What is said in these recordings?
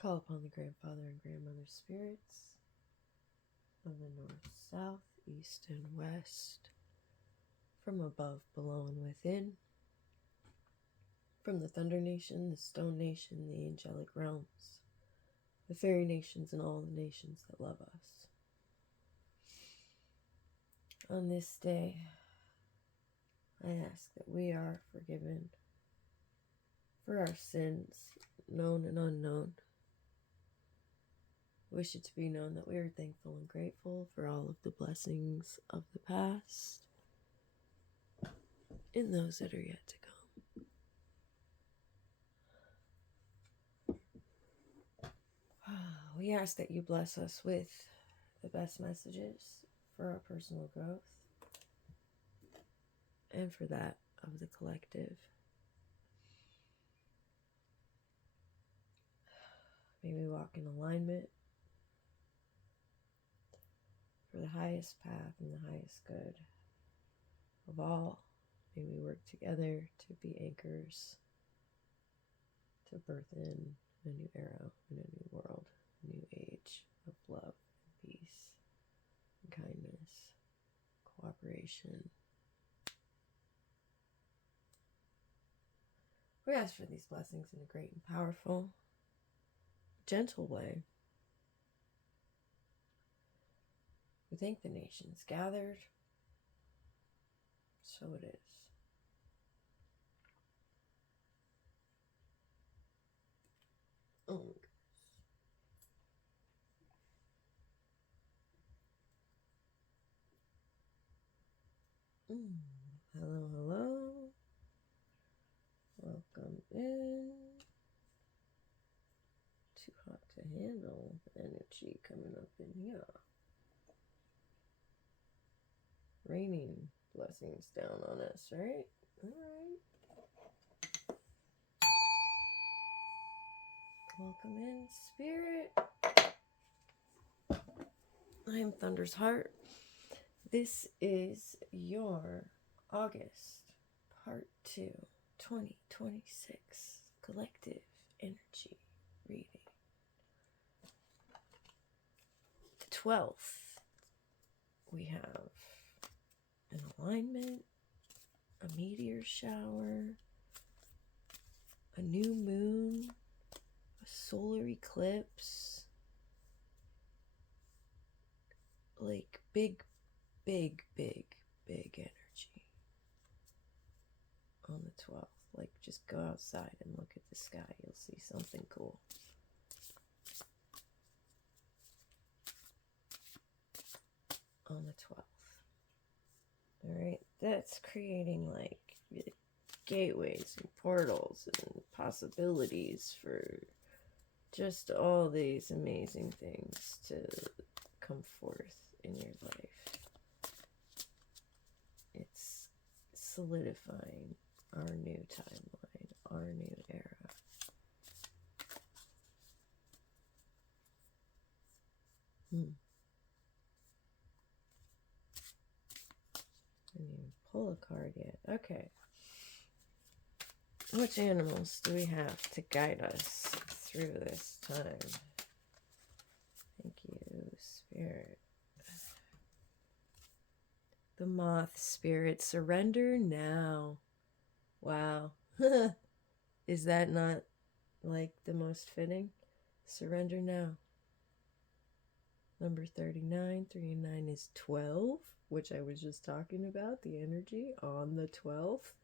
Call upon the grandfather and grandmother spirits of the north, south, east, and west, from above, below, and within, from the Thunder Nation, the Stone Nation, the angelic realms, the fairy nations, and all the nations that love us. On this day, I ask that we are forgiven for our sins, known and unknown. Wish it to be known that we are thankful and grateful for all of the blessings of the past and those that are yet to come. We ask that you bless us with the best messages for our personal growth and for that of the collective. May we walk in alignment for the highest path and the highest good of all. May we work together to be anchors, to birth in a new era, in a new world, a new age of love and peace and kindness, cooperation. We ask for these blessings in a great and powerful, gentle way. We thank the nations gathered. So it is. Oh my goodness. Hello, hello. Welcome in. Too hot to handle energy coming up in here. Raining blessings down on us, right? Alright. Welcome in, Spirit. I am Thunder's Heart. This is your August Part 2, 2026 Collective Energy Reading. The 12th, we have an alignment, a meteor shower, a new moon, a solar eclipse, like big energy on the 12th. Like, just go outside and look at the sky. You'll see something cool. On the 12th. Alright, that's creating like gateways and portals and possibilities for just all these amazing things to come forth in your life. It's solidifying our new timeline, our new era. I didn't even pull a card yet. Okay. Which animals do we have to guide us through this time? Thank you, Spirit. The moth spirit, surrender now. Wow. Is that not like the most fitting? Surrender now. Number 39. 3 and 9 is 12, which I was just talking about, the energy on the 12th.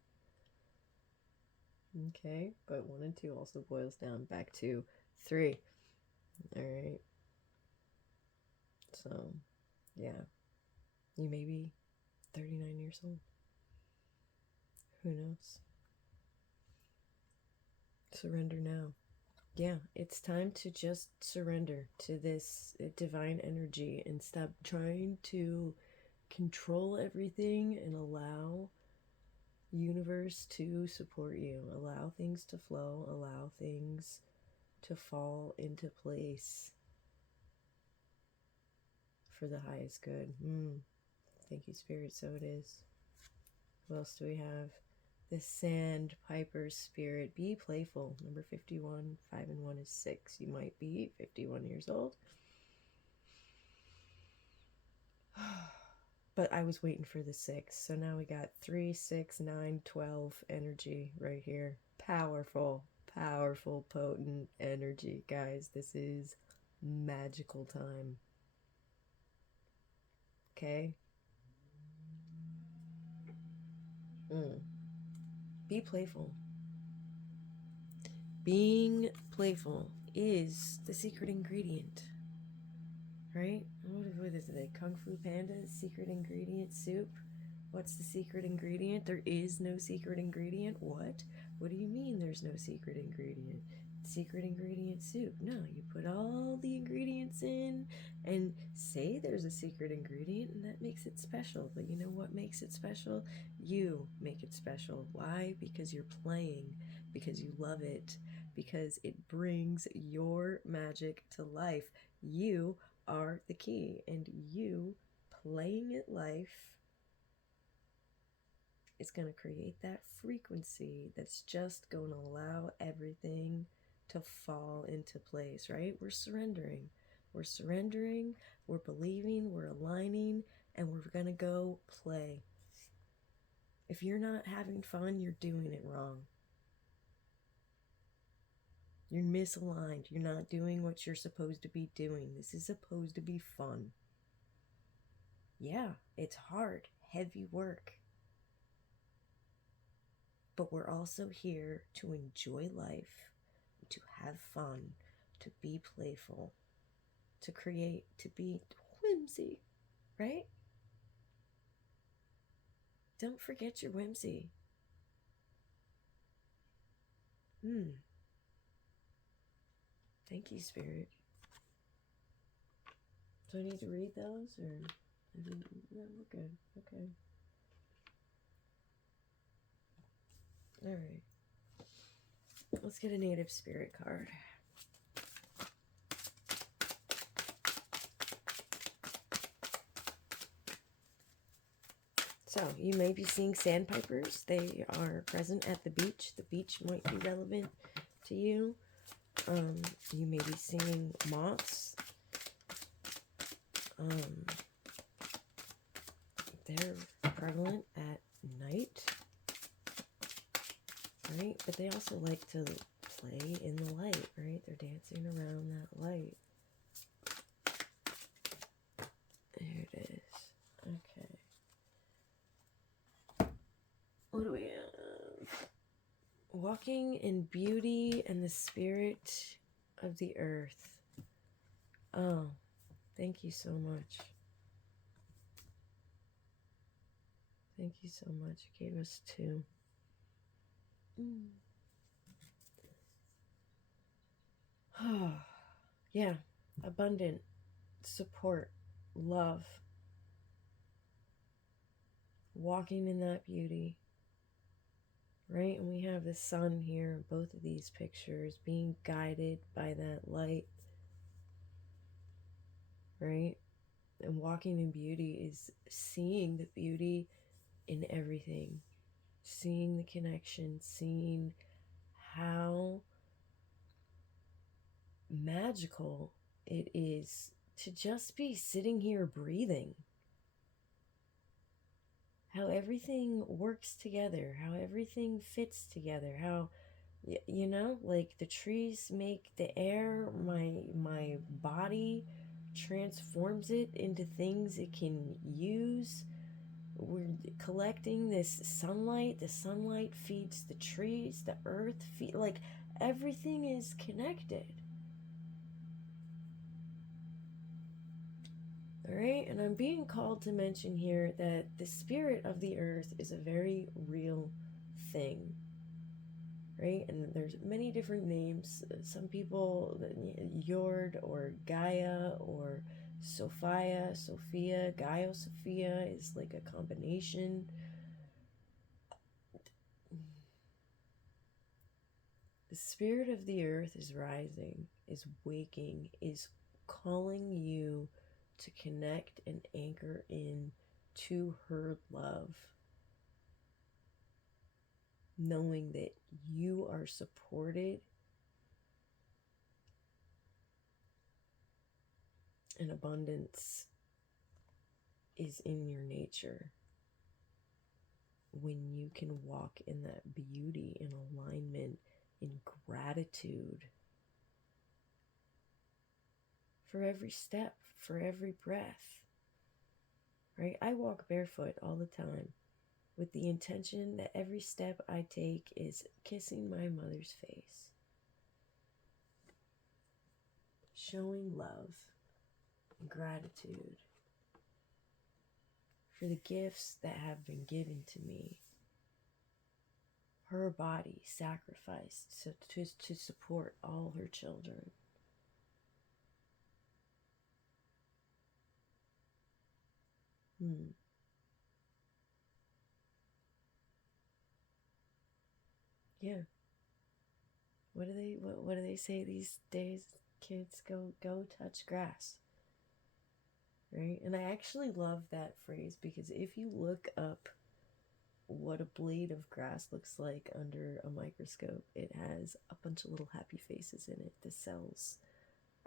Okay, but 1 and 2 also boils down back to 3. Alright. So, yeah. You may be 39 years old. Who knows? Surrender now. Yeah, it's time to just surrender to this divine energy and stop trying to control everything and allow universe to support you. Allow things to flow. Allow things to fall into place for the highest good. Thank you, Spirit. So it is. What else do we have? the sandpiper spirit. Be playful. Number 51, 5 and 1 is 6. You might be 51 years old. But I was waiting for the 6. So now we got 3, 6, 9, 12 energy right here. Powerful, powerful, potent energy, guys. This is magical time. Okay? Be playful. Being playful is the secret ingredient. Right? What is it? Kung Fu Panda's secret ingredient soup? What's the secret ingredient? There is no secret ingredient? What? What do you mean there's no secret ingredient? Secret ingredient soup. No, you put all the ingredients in and say there's a secret ingredient, and that makes it special. But you know what makes it special? You make it special. Why? Because you're playing, because you love it, because it brings your magic to life. You are the key, and you playing it life is going to create that frequency that's just going to allow everything to fall into place, right? We're surrendering. We're surrendering, we're believing, we're aligning, and we're going to go play. If you're not having fun, you're doing it wrong. You're misaligned. You're not doing what you're supposed to be doing. This is supposed to be fun. Yeah, it's hard, heavy work. But we're also here to enjoy life, to have fun, to be playful, to create, to be whimsy, right? Don't forget your whimsy. Thank you, Spirit. Do I need to read those, or no, we're good. Okay. All right. Let's get a native spirit card. So, you may be seeing sandpipers. They are present at the beach. The beach might be relevant to you. You may be seeing moths. They're prevalent at night, right? But they also like to play in the light, right? They're dancing around that light. There it is. Okay. What do we have? Walking in beauty and the spirit of the earth. Oh, thank you so much. Thank you so much. You gave us 2. Yeah, abundant support, love, walking in that beauty, right? And we have the sun here in both of these pictures, being guided by that light, right? And walking in beauty is seeing the beauty in everything, seeing the connection, seeing how magical it is to just be sitting here breathing. How everything works together, how everything fits together, how, you know, like the trees make the air, my body transforms it into things it can use. We're collecting this sunlight, the sunlight feeds the trees, the earth like everything is connected. All right, and I'm being called to mention here that the spirit of the earth is a very real thing, right? And there's many different names. Some people, Yord or Gaia or Sophia, Gaia Sophia is like a combination. The spirit of the earth is rising, is waking, is calling you to connect and anchor in to her love. knowing that you are supported and abundance is in your nature. When you can walk in that beauty, in alignment, in gratitude for every step, for every breath, right? I walk barefoot all the time with the intention that every step I take is kissing my mother's face, showing love and gratitude for the gifts that have been given to me. Her body sacrificed to support all her children. Yeah. What do they say these days? Kids, go touch grass. Right? And I actually love that phrase because if you look up what a blade of grass looks like under a microscope, it has a bunch of little happy faces in it. The cells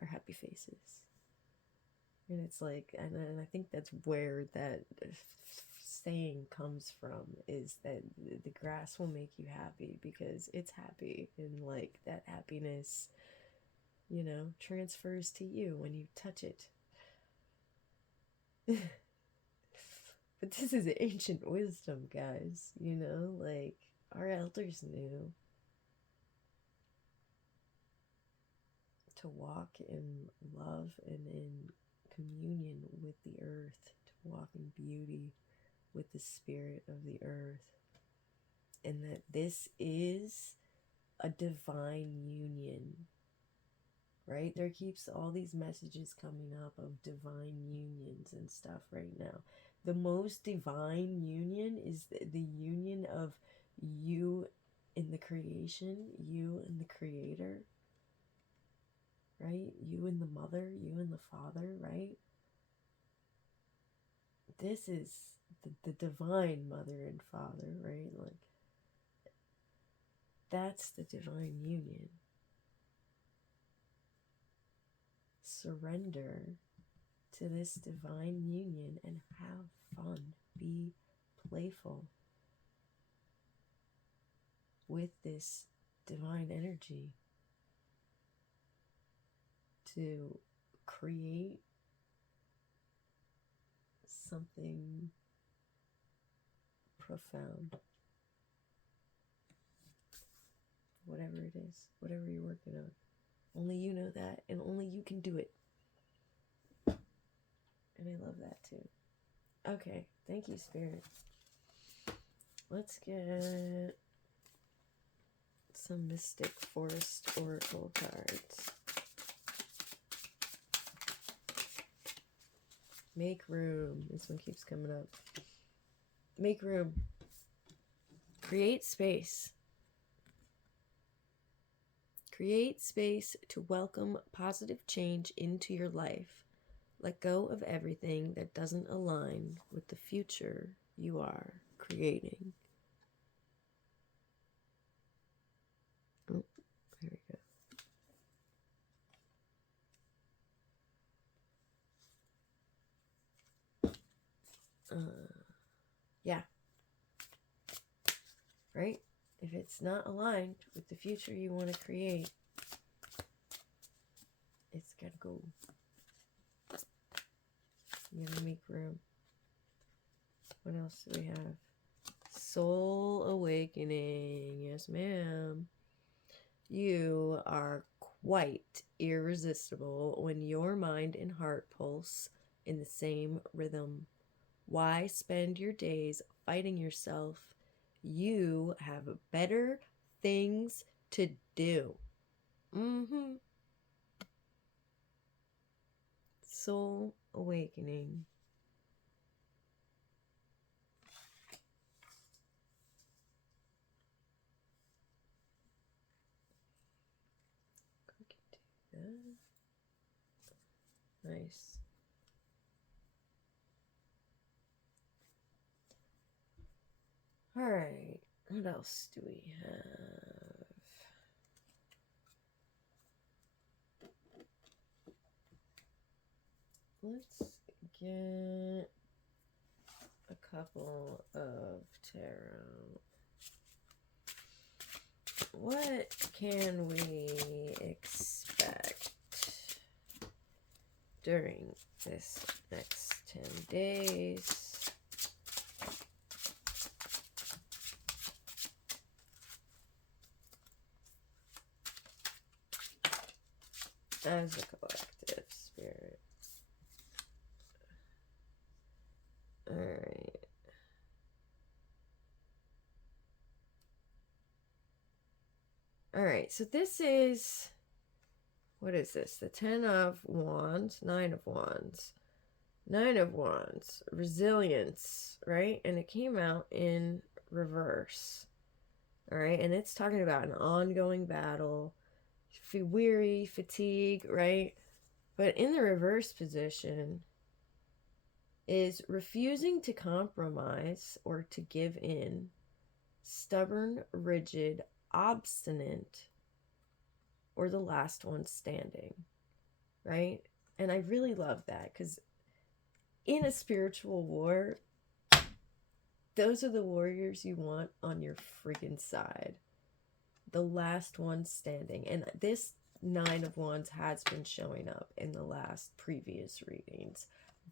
are happy faces. And it's like, and I think that's where that saying comes from, is that the grass will make you happy because it's happy, and like that happiness, transfers to you when you touch it. But this is ancient wisdom, guys, like our elders knew to walk in love and in communion with the earth, to walk in beauty with the spirit of the earth, and that this is a divine union, right? There keeps all these messages coming up of divine unions and stuff right now. The most divine union is the union of you in the creation, you and the creator, right? You and the mother, you and the father, right? This is the divine mother and father, right? Like, that's the divine union. Surrender to this divine union and have fun. Be playful with this divine energy to create something profound. Whatever it is, whatever you're working on. Only you know that, and only you can do it. And I love that too. Okay, thank you, Spirit. Let's get some Mystic Forest Oracle cards. Make room. This one keeps coming up. Make room. Create space. Create space to welcome positive change into your life. Let go of everything that doesn't align with the future you are creating. Oh, there we go. Yeah. Right? If it's not aligned with the future you want to create, it's got to go. You gotta make room. What else do we have? Soul awakening. Yes, ma'am. You are quite irresistible when your mind and heart pulse in the same rhythm. Why spend your days fighting yourself? You have better things to do. Soul awakening. Nice. All right. What else do we have? Let's get a couple of tarot. What can we expect during this next 10 days? As a collective spirit. Alright. Alright, so this is, what is this? The 10 of Wands, 9 of Wands. 9 of Wands, resilience, right? And it came out in reverse. Alright, and it's talking about an ongoing battle, weary, fatigue, right? But in the reverse position is refusing to compromise or to give in, stubborn, rigid, obstinate, or the last one standing, right? And I really love that because in a spiritual war, those are the warriors you want on your freaking side. The last one standing. And this 9 of Wands has been showing up in the last previous readings.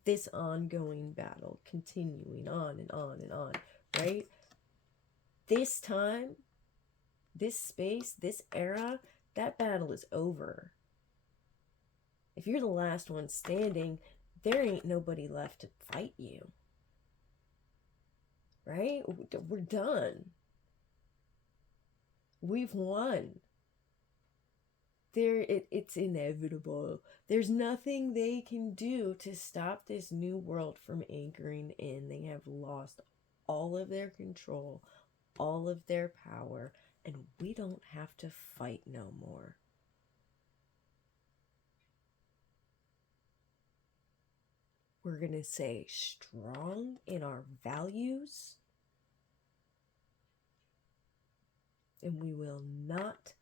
This ongoing battle, continuing on and on and on, right? This time, this space, this era, that battle is over. If you're the last one standing, there ain't nobody left to fight you. Right? We're done. We've won. It's inevitable. There's nothing they can do to stop this new world from anchoring in. They have lost all of their control, all of their power, and we don't have to fight no more. We're going to stay strong in our values, and we will not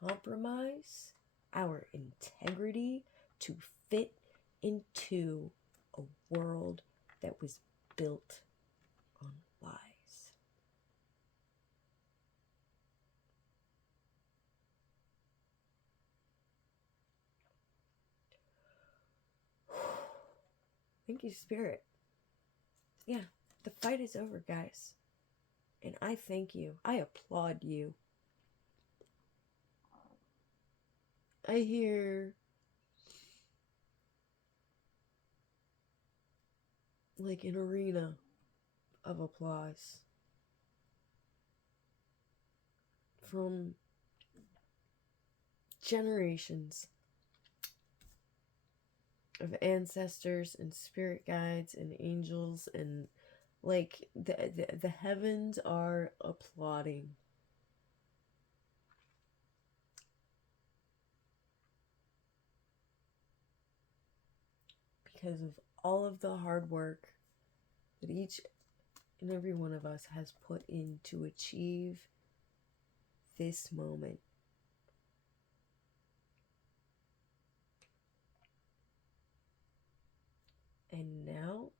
compromise our integrity to fit into a world that was built on lies. Thank you, Spirit. Yeah, the fight is over, guys. And I thank you. I applaud you. I hear like an arena of applause from generations of ancestors and spirit guides and angels, and like the heavens are applauding. Because of all of the hard work that each and every one of us has put in to achieve this moment. And now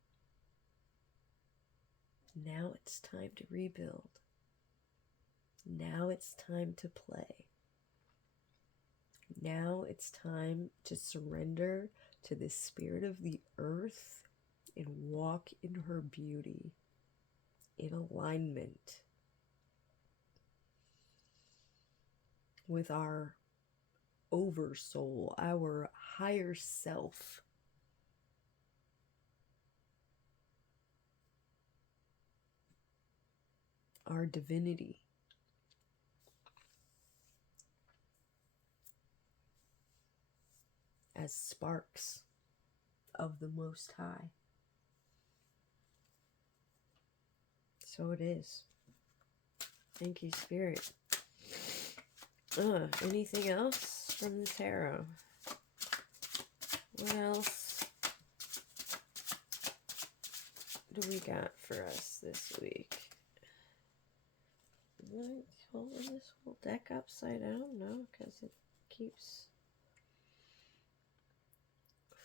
it's time to rebuild. Now it's time to play. Now it's time to surrender to the spirit of the earth and walk in her beauty, in alignment with our oversoul, our higher self. Our divinity. As sparks of the Most High. So it is. Thank you, Spirit. Anything else from the tarot? What else do we got for us this week? holding this whole deck upside down? No, because it keeps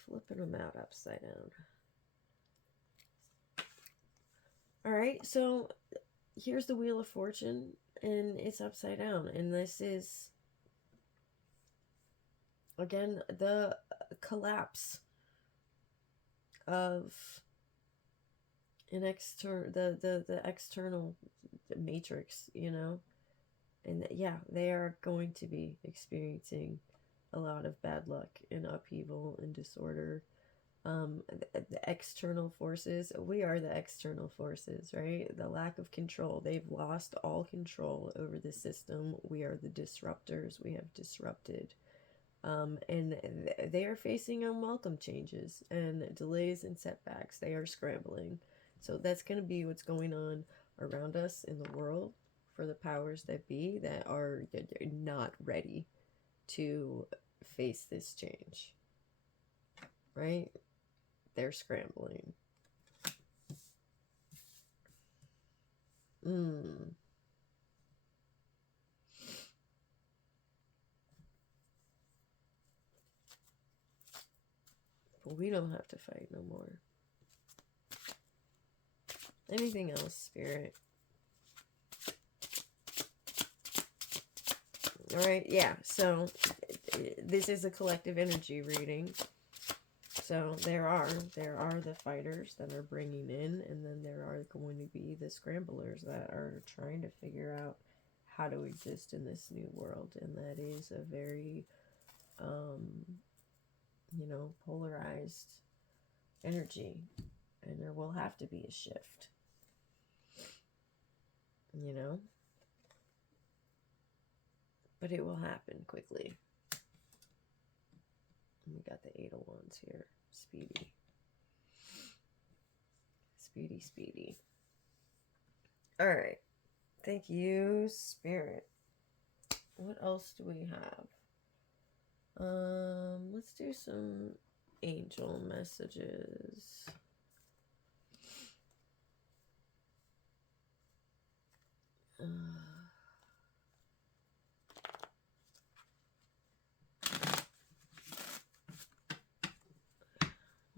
flipping them out upside down. Alright, so here's the Wheel of Fortune, and it's upside down. And this is, again, the collapse of an the external matrix, you know? And yeah, they are going to be experiencing a lot of bad luck and upheaval and disorder. The external forces, we are the external forces, right? The lack of control. They've lost all control over the system. We are the disruptors. We have disrupted. And they are facing unwelcome changes and delays and setbacks. They are scrambling. So that's going to be what's going on around us in the world for the powers that be that are not ready to face this change, right? They're scrambling. But we don't have to fight no more. Anything else, Spirit? Alright, yeah, so this is a collective energy reading. So there are the fighters that are bringing in, and then there are going to be the scramblers that are trying to figure out how to exist in this new world. And that is a very, polarized energy. And there will have to be a shift. But it will happen quickly. And we got the 8 of Wands here. Speedy. Speedy, speedy. Alright. Thank you, Spirit. What else do we have? Let's do some angel messages.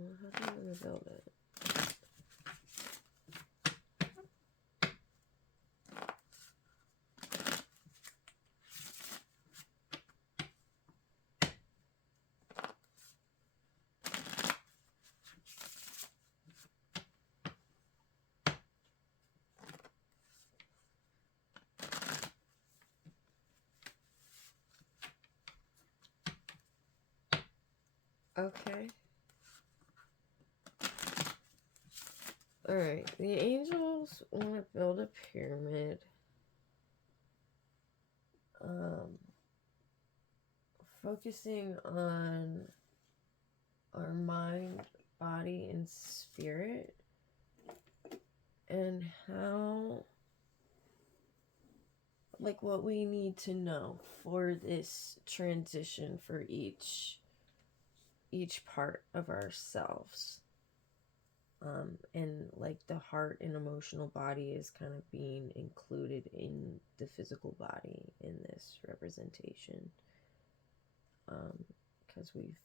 Well, how do you want to build it? Okay. Alright, the angels want to build a pyramid. Focusing on our mind, body, and spirit, and how, like, what we need to know for this transition for each part of ourselves. And like the heart and emotional body is kind of being included in the physical body in this representation, because we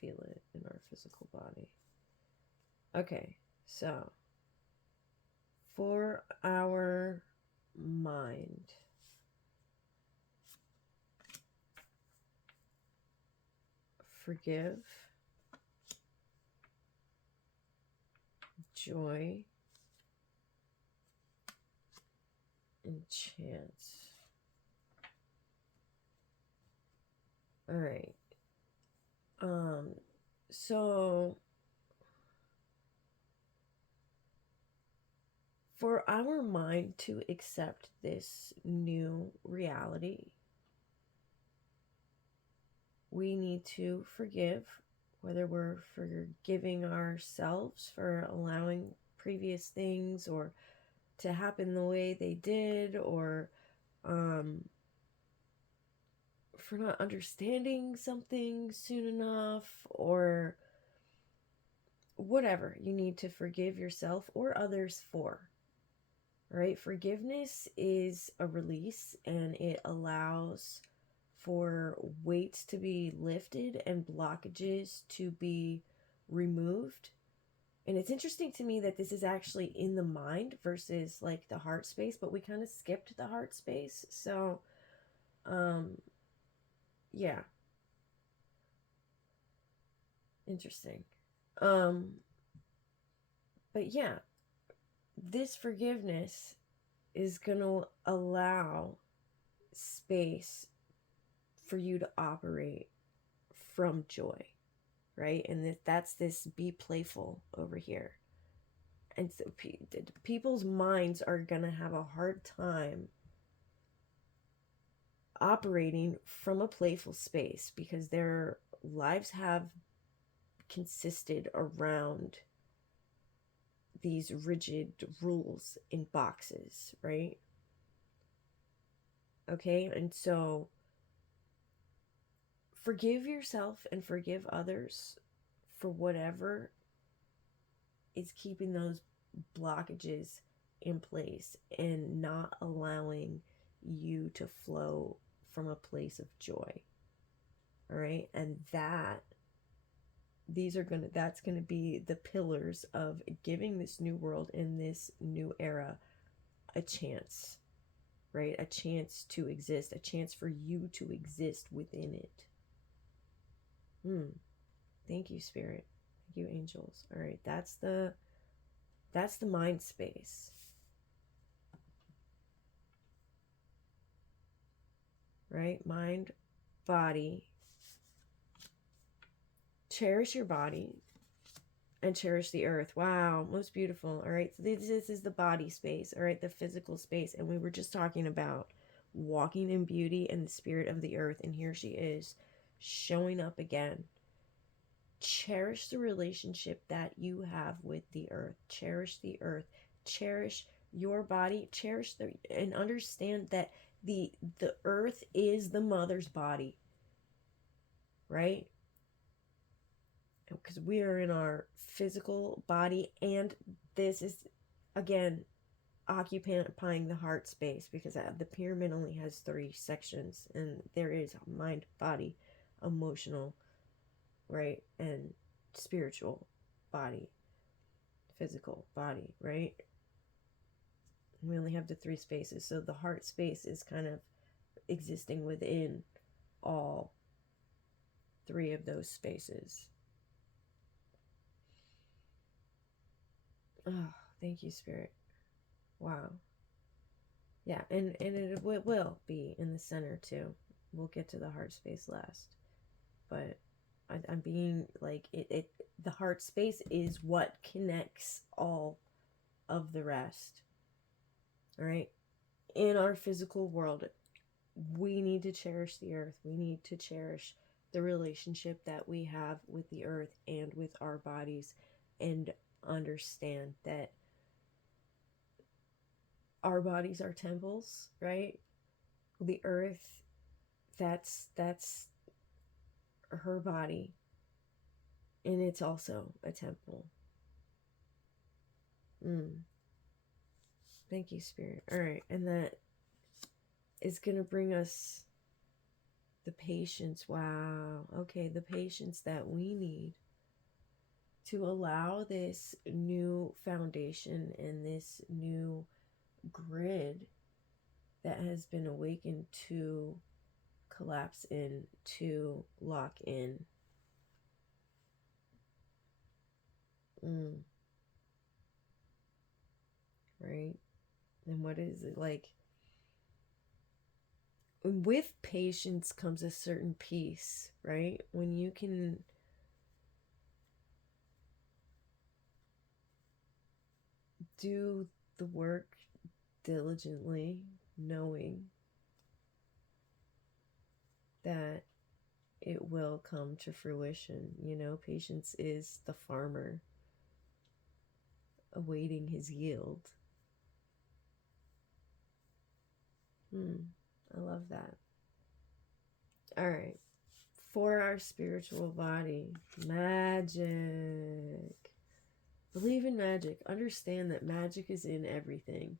feel it in our physical body. Okay, so for our mind, forgive, joy, and chance. All right. So for our mind to accept this new reality, we need to forgive, whether we're forgiving ourselves for allowing previous things or to happen the way they did, or for not understanding something soon enough, or whatever you need to forgive yourself or others for, right? Forgiveness is a release, and it allows for weights to be lifted and blockages to be removed. And it's interesting to me that this is actually in the mind versus like the heart space, but we kind of skipped the heart space. So, um, yeah, interesting. Um, but yeah, this forgiveness is going to allow space for you to operate from joy, right? And that's this be playful over here. And so people's minds are going to have a hard time operating from a playful space because their lives have consisted around these rigid rules in boxes, right? Okay, and so forgive yourself and forgive others for whatever is keeping those blockages in place and not allowing you to flow from a place of joy. All right, and that's going to be the pillars of giving this new world in this new era a chance, right? A chance to exist, a chance for you to exist within it. Thank you, Spirit. Thank you, angels. All right, that's the mind space. Right? Mind, body. Cherish your body and cherish the earth. Wow, most beautiful. All right, so this is the body space, all right, the physical space. And we were just talking about walking in beauty and the spirit of the earth. And here she is showing up again. Cherish the relationship that you have with the earth. Cherish the earth. Cherish your body. Cherish and understand that the earth is the mother's body, right? Because we are in our physical body, and this is again occupying the heart space because the pyramid only has 3 sections, and there is mind, body, emotional, right, and spiritual body, physical body, right? We only have the 3 spaces, so the heart space is kind of existing within all 3 of those spaces. Oh, thank you, Spirit. Wow. Yeah, and it will be in the center too. We'll get to the heart space last. But I'm being like, the heart space is what connects all of the rest. All right? In our physical world, we need to cherish the earth. We need to cherish the relationship that we have with the earth and with our bodies, and understand that our bodies are temples, right? The earth, that's her body, and it's also a temple. Thank you, Spirit. All right, and that is going to bring us the patience. Wow. Okay, the patience that we need to allow this new foundation and this new grid that has been awakened to collapse in, to lock in. Right? And what is it like? With patience comes a certain peace, right? When you can do the work diligently, knowing that it will come to fruition. You know, patience is the farmer awaiting his yield. I love that. All right. For our spiritual body, magic. Believe in magic. Understand that magic is in everything.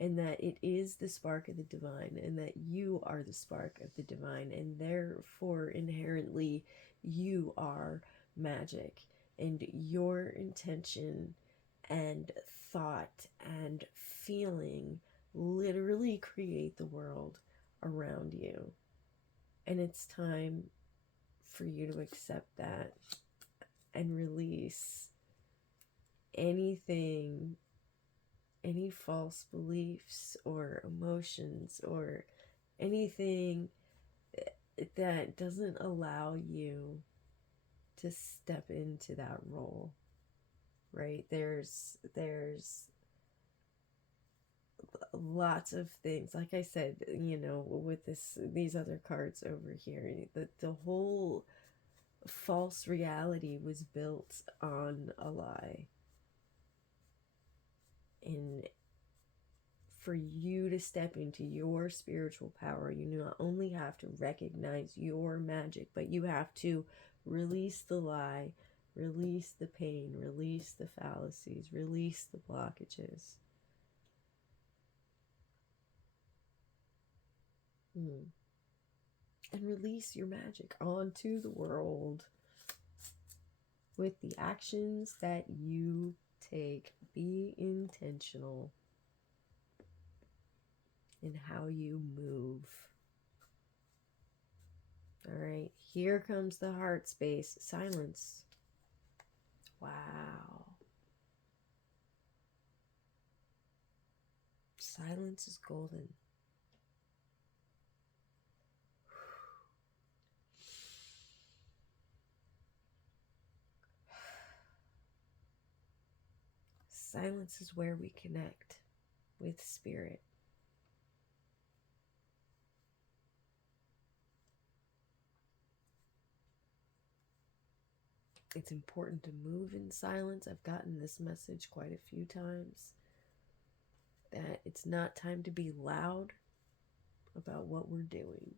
and that it is the spark of the divine, and that you are the spark of the divine, and therefore inherently you are magic, and your intention and thought and feeling literally create the world around you. And it's time for you to accept that and release anything, any false beliefs or emotions or anything that doesn't allow you to step into that role, right? There's lots of things, like I said, with these other cards over here, the whole false reality was built on a lie. And for you to step into your spiritual power, you not only have to recognize your magic, but you have to release the lie, release the pain, release the fallacies, release the blockages. And release your magic onto the world with the actions that you take. Be intentional in how you move. All right, here comes the heart space. Silence. Wow. Silence is golden. Silence is where we connect with spirit. It's important to move in silence. I've gotten this message quite a few times, that it's not time to be loud about what we're doing.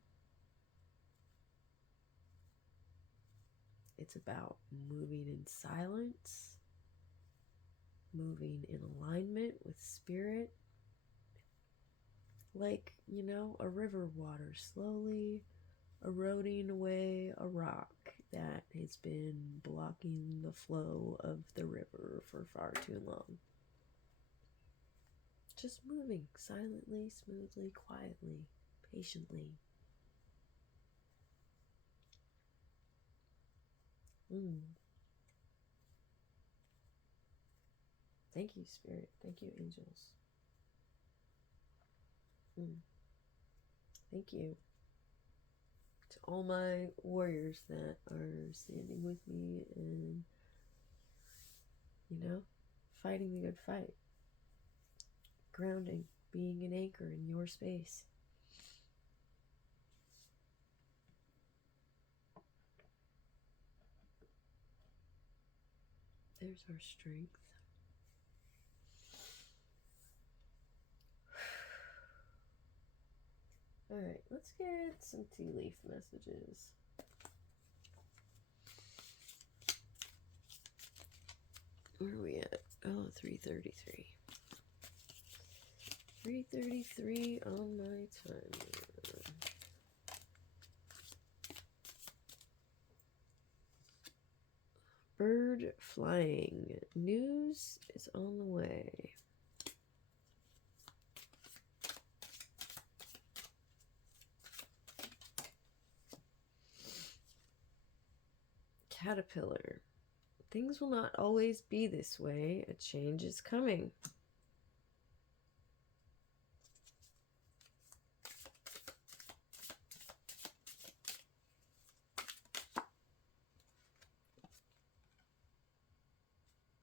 It's about moving in silence, moving in alignment with spirit, like, a river water slowly eroding away a rock that has been blocking the flow of the river for far too long. Just moving silently, smoothly, quietly, patiently. Thank you, Spirit. Thank you, angels. Thank you to all my warriors that are standing with me and, fighting the good fight. Grounding, being an anchor in your space. There's our strength. All right, let's get some tea leaf messages. Where are we at? Oh, 3:33. 3:33 on my timer. Bird flying. News is on the way. Caterpillar. Things will not always be this way. A change is coming.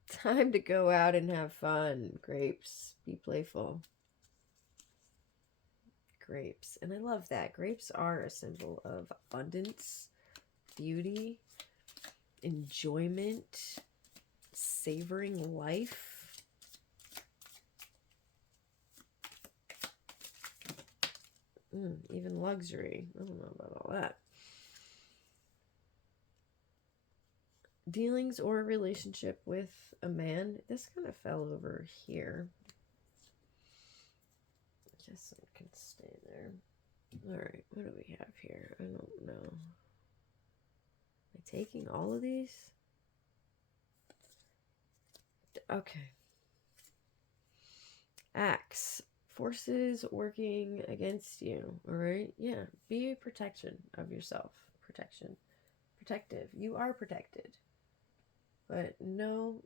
Time to go out and have fun. Grapes. Be playful. Grapes. And I love that. Grapes are a symbol of abundance, beauty, enjoyment, savoring life. Even luxury. I don't know about all that. Dealings or a relationship with a man. This kind of fell over here. This one can stay there. Alright, what do we have here? I don't know. Am I taking all of these? Okay. Axe. Forces working against you. Alright? Yeah. Be a protection of yourself. Protection. Protective. You are protected. But know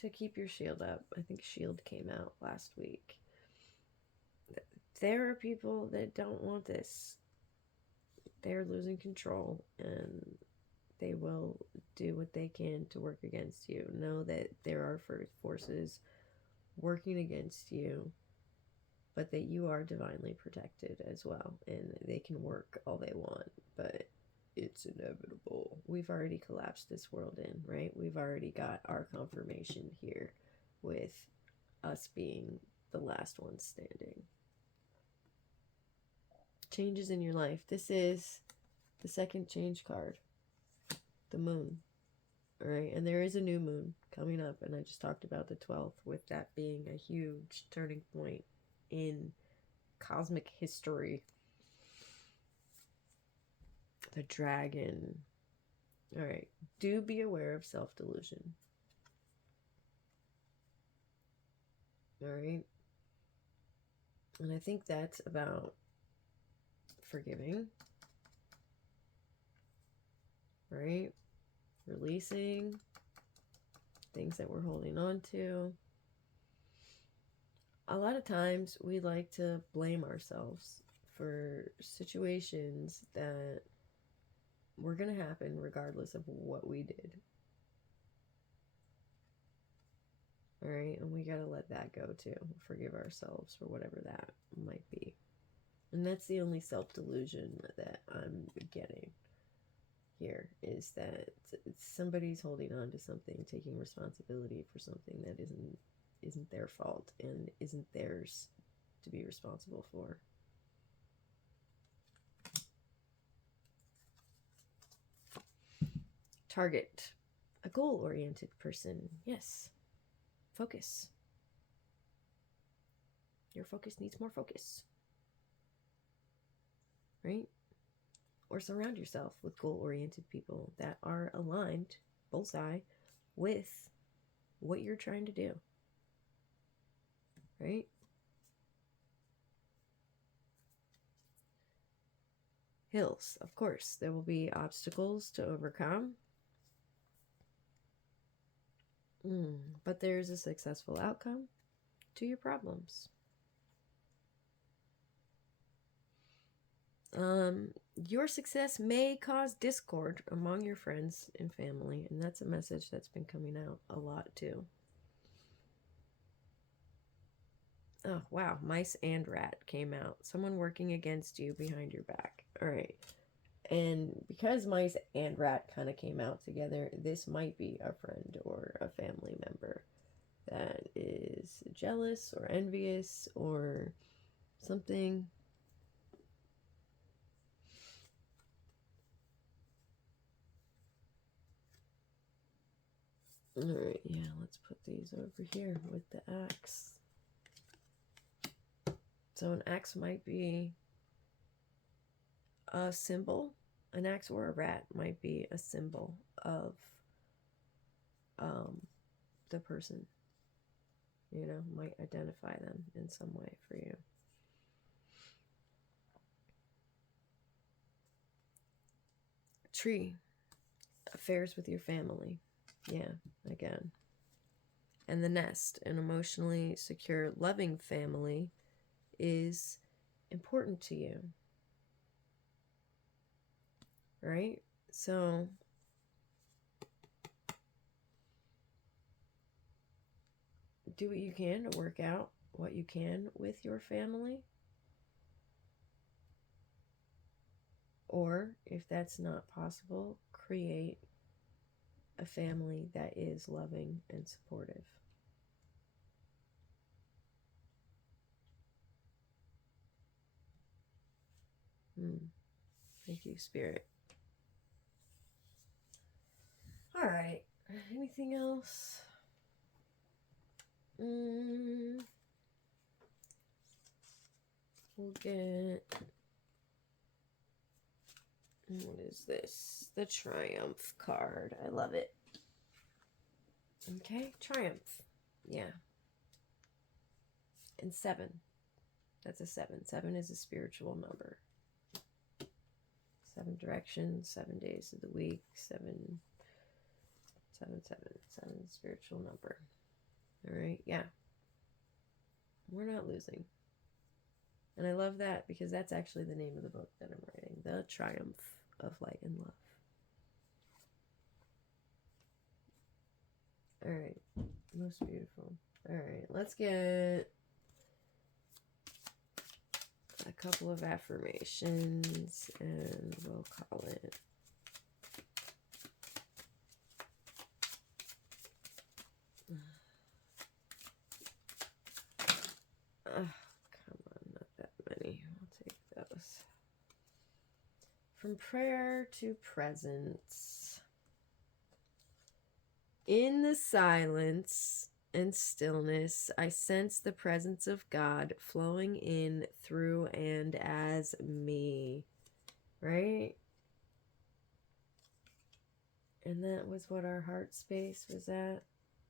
to keep your shield up. I think Shield came out last week. There are people that don't want this. They're losing control, and they will do what they can to work against you. Know that there are forces working against you, but that you are divinely protected as well, and they can work all they want, but it's inevitable. We've already collapsed this world in, right? We've already got our confirmation here with us being the last ones standing. Changes in your life. This is the second change card, the moon. All right, and there is a new moon coming up, and I just talked about the 12th, with that being a huge turning point in cosmic history. The dragon. All right, do be aware of self-delusion. All right, and I think that's about forgiving, right? Releasing things that we're holding on to. A lot of times we like to blame ourselves for situations that were going to happen regardless of what we did. All right, and we got to let that go too. Forgive ourselves for whatever that might be. And that's the only self-delusion that I'm getting here, is that somebody's holding on to something, taking responsibility for something that isn't their fault and isn't theirs to be responsible for. Target. A goal-oriented person. Yes. Focus. Your focus needs more focus. Right? Or surround yourself with goal-oriented people that are aligned, bullseye, with what you're trying to do. Right? Hills. Of course, there will be obstacles to overcome. But there's a successful outcome to your problems. Your success may cause discord among your friends and family, and that's a message that's been coming out a lot too. Oh, wow. Mice and rat came out. Someone working against you behind your back. All right. And because mice and rat kind of came out together, this might be a friend or a family member that is jealous or envious or something. All right, yeah, let's put these over here with the axe. So an axe might be a symbol. An axe or a rat might be a symbol of the person. You know, might identify them in some way for you. Tree. Affairs with your family. Yeah, again. And the nest. An emotionally secure, loving family is important to you. Right? So do what you can to work out what you can with your family. Or if that's not possible, create a family that is loving and supportive. Thank you, Spirit. All right. Anything else? We'll get, what is this? The Triumph card. I love it. Okay, Triumph. Yeah. And 7. That's a 7. 7 is a spiritual number. 7 directions, 7 days of the week, 7, 7, 7, 7 spiritual number. All right, yeah. We're not losing. And I love that because that's actually the name of the book that I'm writing. The Triumph of Light and Love. All right. Most beautiful. All right. Let's get a couple of affirmations and we'll call it. Come on, not that many. I'll take those. From prayer to presence. In the silence and stillness, I sense the presence of God flowing in, through, and as me. Right? And that was what our heart space was at.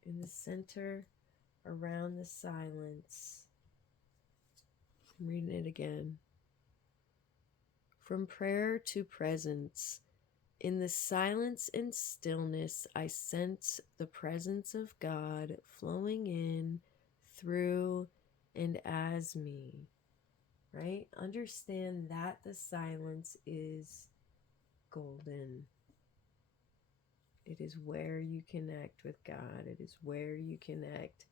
In the center, around the silence. I'm reading it again. From prayer to presence. In the silence and stillness, I sense the presence of God flowing in, through, and as me. Right? Understand that the silence is golden. It is where you connect with God. It is where you connect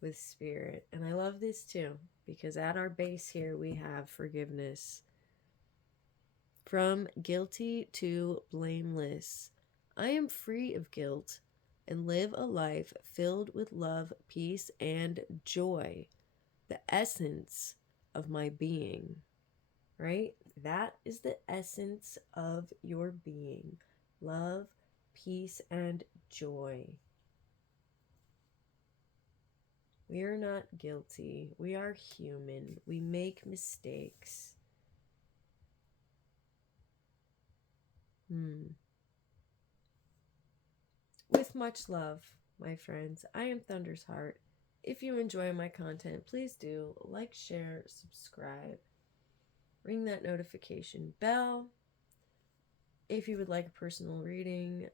with spirit. And I love this too, because at our base here we have forgiveness. From guilty to blameless, I am free of guilt and live a life filled with love, peace, and joy, the essence of my being, right? That is the essence of your being. Love, peace, and joy. We are not guilty. We are human. We make mistakes. With much love, my friends, I am Thunder's Heart. If you enjoy my content, please do like, share, subscribe, ring that notification bell. If you would like a personal reading,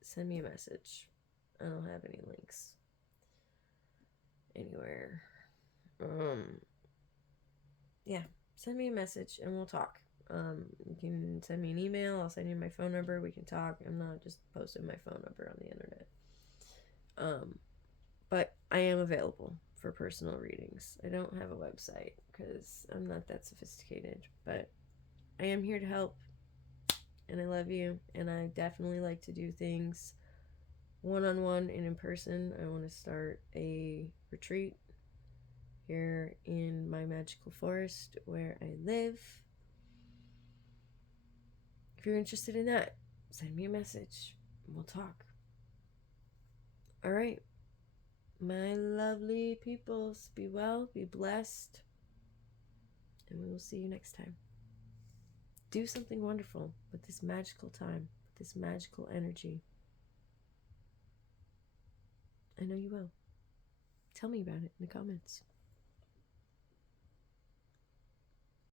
send me a message. I don't have any links anywhere. Yeah, send me a message and we'll talk. You can send me an email. I'll send you my phone number. We can talk. I'm not just posting my phone number on the internet. But I am available for personal readings. I don't have a website because I'm not that sophisticated, but I am here to help, and I love you, and I definitely like to do things one-on-one and in person. I want to start a retreat here in my magical forest where I live. If you're interested in that, send me a message. We'll talk. All right. My lovely peoples, be well, be blessed, and we will see you next time. Do something wonderful with this magical time, with this magical energy. I know you will. Tell me about it in the comments.